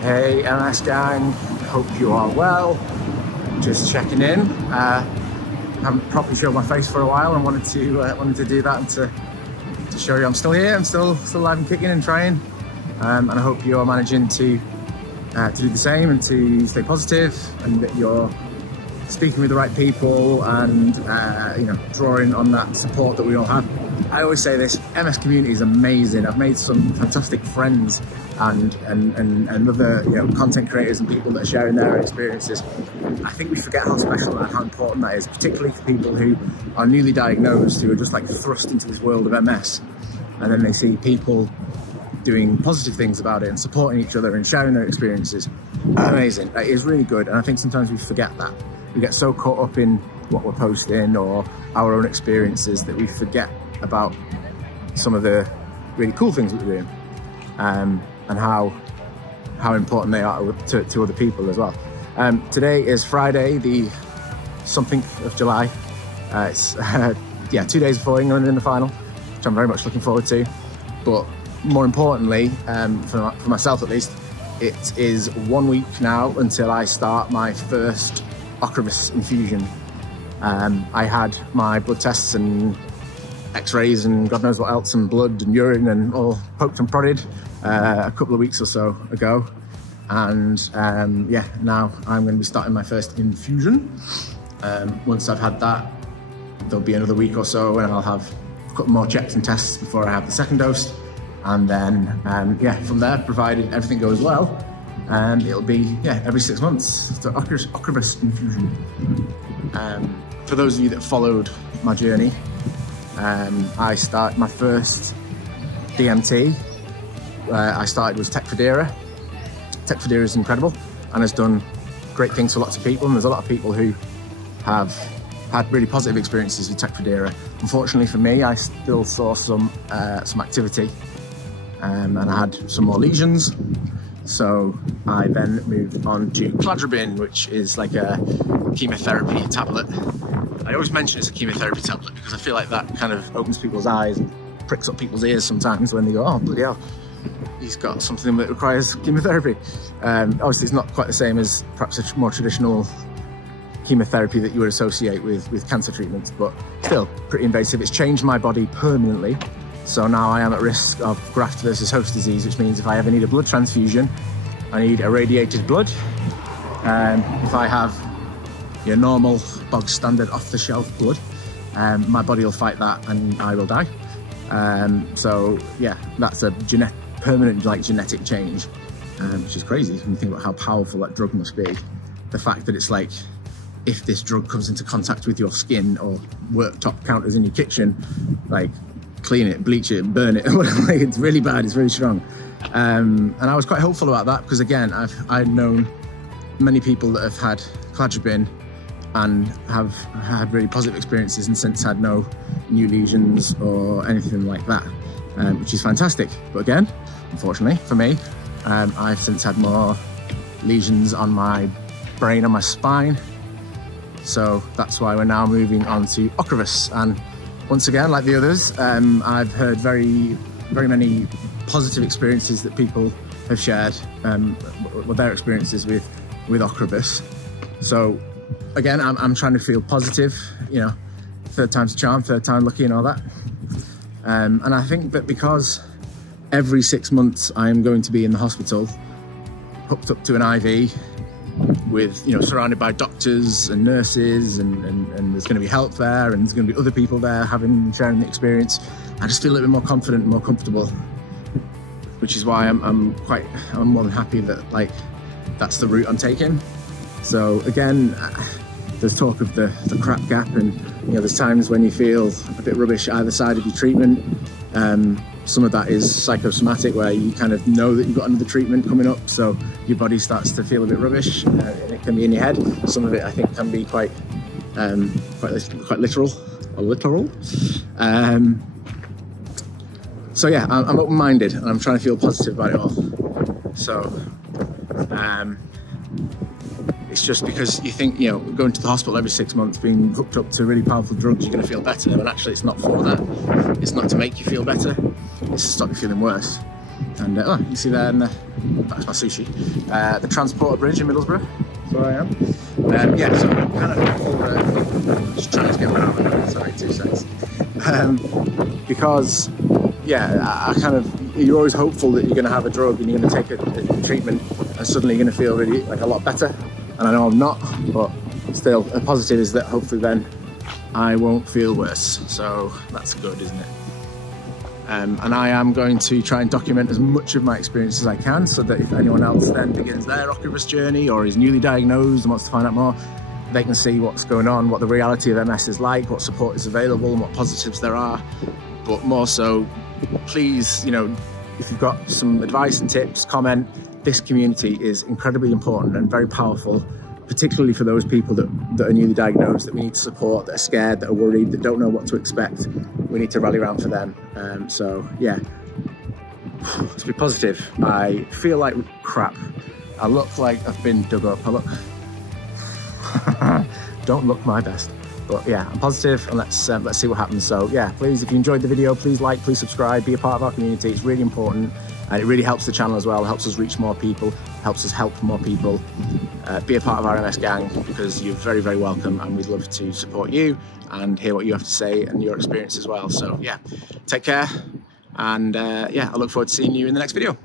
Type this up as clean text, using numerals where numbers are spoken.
Hey MS gang, hope you are well. Just checking in. Haven't properly showed my face for a while and wanted to do that and to show you I'm still here. I'm still alive and kicking and trying. And I hope you're managing to do the same and to stay positive, and that you're speaking with the right people and drawing on that support that we all have. I always say this, MS community is amazing. I've made some fantastic friends and other content creators and people that are sharing their experiences. I think we forget how special and how important that is, particularly for people who are newly diagnosed, who are just like thrust into this world of MS, and then they see people doing positive things about it and supporting each other and sharing their experiences. Amazing. It is really good, and I think sometimes we forget that. We get so caught up in what we're posting or our own experiences that we forget about some of the really cool things that we're doing, and how important they are to other people as well. Today is Friday, the something of July. It's 2 days before England in the final, which I'm very much looking forward to. But more importantly, for myself at least, it is 1 week now until I start my first Ocrevus infusion. I had my blood tests and x-rays and God knows what else, and blood and urine and all poked and prodded a couple of weeks or so ago. And now I'm going to be starting my first infusion. Once I've had that, there'll be another week or so and I'll have a couple more checks and tests before I have the second dose. And then, from there, provided everything goes well, it'll be, every 6 months. So Ocrevus infusion. For those of you that followed my journey, I started my first DMT. I started was Tecfidera. Tecfidera is incredible and has done great things for lots of people. And there's a lot of people who have had really positive experiences with Tecfidera. Unfortunately for me, I still saw some activity, and I had some more lesions. So I then moved on to cladribine, which is like a chemotherapy tablet. I always mention it's a chemotherapy tablet because I feel like that kind of opens people's eyes and pricks up people's ears sometimes when they go, oh, bloody hell, he's got something that requires chemotherapy. Obviously, it's not quite the same as perhaps a more traditional chemotherapy that you would associate with cancer treatments, but still pretty invasive. It's changed my body permanently. So now I am at risk of graft versus host disease, which means if I ever need a blood transfusion, I need irradiated blood. If I have your normal, bog standard, off-the-shelf blood, my body will fight that and I will die. So yeah, that's a permanent genetic change, which is crazy when you think about how powerful that drug must be. The fact that it's like, if this drug comes into contact with your skin or worktop counters in your kitchen, like, clean it, bleach it, burn it. It's really bad, it's really strong. And I was quite hopeful about that because, again, I've known many people that have had cladribine and have had really positive experiences and since had no new lesions or anything like that, which is fantastic. But again, unfortunately for me, I've since had more lesions on my brain and my spine. So that's why we're now moving on to Ocrevus. And once again, like the others, I've heard very, very many positive experiences that people have shared with their experiences with Ocrevus. So again, I'm trying to feel positive, third time's a charm, third time lucky and all that. And I think that because every 6 months I am going to be in the hospital, hooked up to an IV, with surrounded by doctors and nurses, and there's going to be help there, and there's going to be other people there sharing the experience. I just feel a little bit more confident and more comfortable, which is why I'm more than happy that that's the route I'm taking. So again, there's talk of the crap gap, and there's times when you feel a bit rubbish either side of your treatment. Some of that is psychosomatic, where you kind of know that you've got another treatment coming up, so your body starts to feel a bit rubbish, and it can be in your head. Some of it, I think, can be quite literal. So yeah, I'm open-minded and I'm trying to feel positive about it all. So it's just because you think, going to the hospital every 6 months, being hooked up to really powerful drugs, you're going to feel better, but actually it's not for that. It's not to make you feel better, it's to stop you feeling worse. And you see there in the that's my sushi. The Transporter Bridge in Middlesbrough. That's where I am. Yeah, so I'm kind of hopeful, just trying to get around. Sorry, 2 seconds. Because, yeah, I kind of, you're always hopeful that you're going to have a drug and you're going to take a treatment and suddenly you're going to feel really like a lot better. And I know I'm not, but still, a positive is that hopefully then I won't feel worse. So that's good, isn't it? And I am going to try and document as much of my experience as I can, so that if anyone else then begins their Ocrevus journey or is newly diagnosed and wants to find out more, they can see what's going on, what the reality of MS is like, what support is available and what positives there are. But more so, please, you know, if you've got some advice and tips, comment. This community is incredibly important and very powerful, particularly for those people that are newly diagnosed, that we need to support, that are scared, that are worried, that don't know what to expect. We need to rally around for them. So yeah, let's be positive. I feel like crap. I look like I've been dug up. I look, don't look my best. But yeah, I'm positive, and let's see what happens. So yeah, please, if you enjoyed the video, please like, please subscribe, be a part of our community. It's really important, and it really helps the channel as well. It helps us reach more people, helps us help more people. Be a part of our MS gang, because you're very, very welcome, and we'd love to support you and hear what you have to say and your experience as well. So yeah, take care, and yeah, I look forward to seeing you in the next video.